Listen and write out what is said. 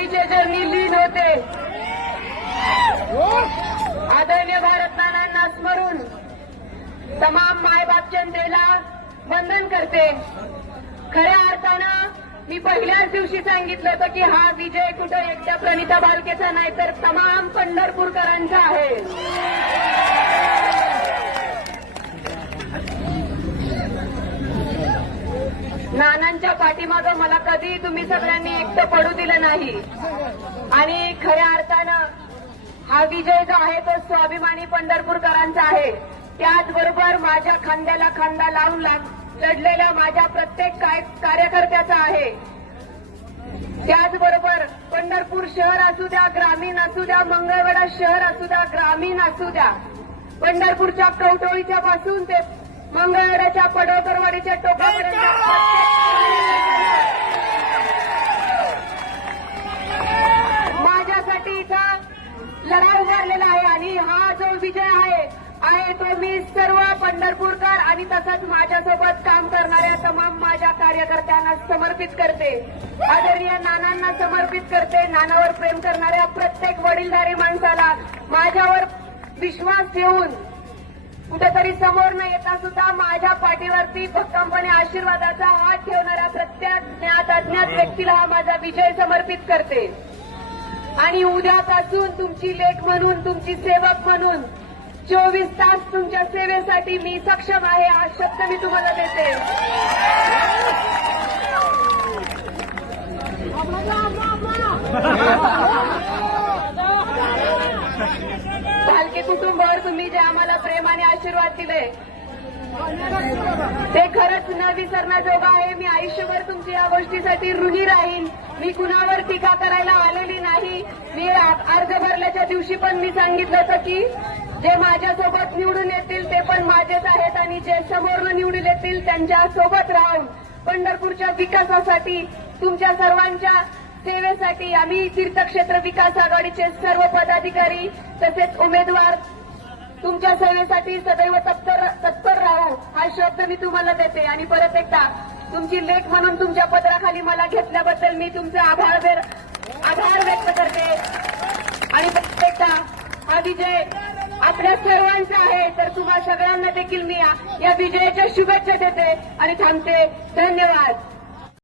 आईच्या चरणी लीन होते. आदरणीय भारत नानांना स्मरून तमाम मायबाप जनतेला वंदन करते. खऱ्या अर्थानं मी पहिल्याच दिवशी सांगितलं होतं की हा विजय कुठं एकट्या प्रणिता बालकेचा नाही तर तमाम पंढरपूरकरांचा आहे. नानांच्या पाठीमागं मला कधी तुम्ही सगळ्यांनी एकटं पडू दिलं नाही आणि खऱ्या अर्थानं हा विजय जो आहे तो स्वाभिमानी पंढरपूरकरांचा आहे. त्याचबरोबर माझ्या खांद्याला खांदा लावून लढलेल्या माझ्या प्रत्येक कार्यकर्त्याचा आहे. त्याचबरोबर पंढरपूर शहर असू द्या, ग्रामीण असू द्या, मंगळवेढा शहर असू द्या, ग्रामीण असू द्या, पंढरपूरच्या कवटोळीच्या पासून ते मंगळवेढ्याच्या पडोतरवाडीच्या टोकापर्यंत माझ्यासाठी इथं लढा उभारलेला आहे आणि हा जो विजय आहे तो मी सर्व पंढरपूरकर आणि तसंच माझ्यासोबत काम करणाऱ्या तमाम माझ्या कार्यकर्त्यांना समर्पित करते. आदरणीय नानांना समर्पित करते. नानावर प्रेम करणाऱ्या प्रत्येक वडीलधारी माणसाला माझ्यावर विश्वास ठेवून कुठेतरी समोर न येता सुद्धा माझ्या पाठीवरती भक्कमपणे आशीर्वादाचा हात ठेवणाऱ्या प्रत्येक ज्ञात अज्ञात व्यक्तीला हा माझा विजय समर्पित करते. आणि उद्यापासून तुमची लेक म्हणून, तुमची सेवक म्हणून 24 तास तुमच्या सेवेसाठी मी सक्षम आहे हा शब्द मी तुम्हाला देते. भालके कुटुंबावर तुम्ही जे आम्हाला प्रेमाने आशीर्वाद दिले ते खरंच न विसरण्याजोगं आहे. मी आयुष्यभर तुमची या गोष्टीसाठी ऋणी राहीन. मी कुणावर टीका करायला आलेली नाही. मी अर्ज भरल्याच्या दिवशी पण मी सांगितलं होतं की जे माझ्यासोबत निवडून येतील ते पण माझेच आहेत आणि जे समोरून निवडून येतील त्यांच्या सोबत राहून पंढरपूरच्या विकासासाठी, तुमच्या सर्वांच्या सेवेसाठी आम्ही तीर्थक्षेत्र विकास आघाडीचे सर्व पदाधिकारी तसेच उमेदवार तुमच्या सेवेसाठी सदैव तत्पर राहू हा शब्द मी तुम्हाला देते. आणि परत एकदा तुमची लेख म्हणून तुमच्या पदराखाली मला घेतल्याबद्दल मी तुमचे आभार व्यक्त करते. आणि परत एकदा हा विजय आपल्या सर्वांचा आहे तर तुम्हा सगळ्यांना देखील मी या विजयाच्या शुभेच्छा देते आणि थांबते. धन्यवाद.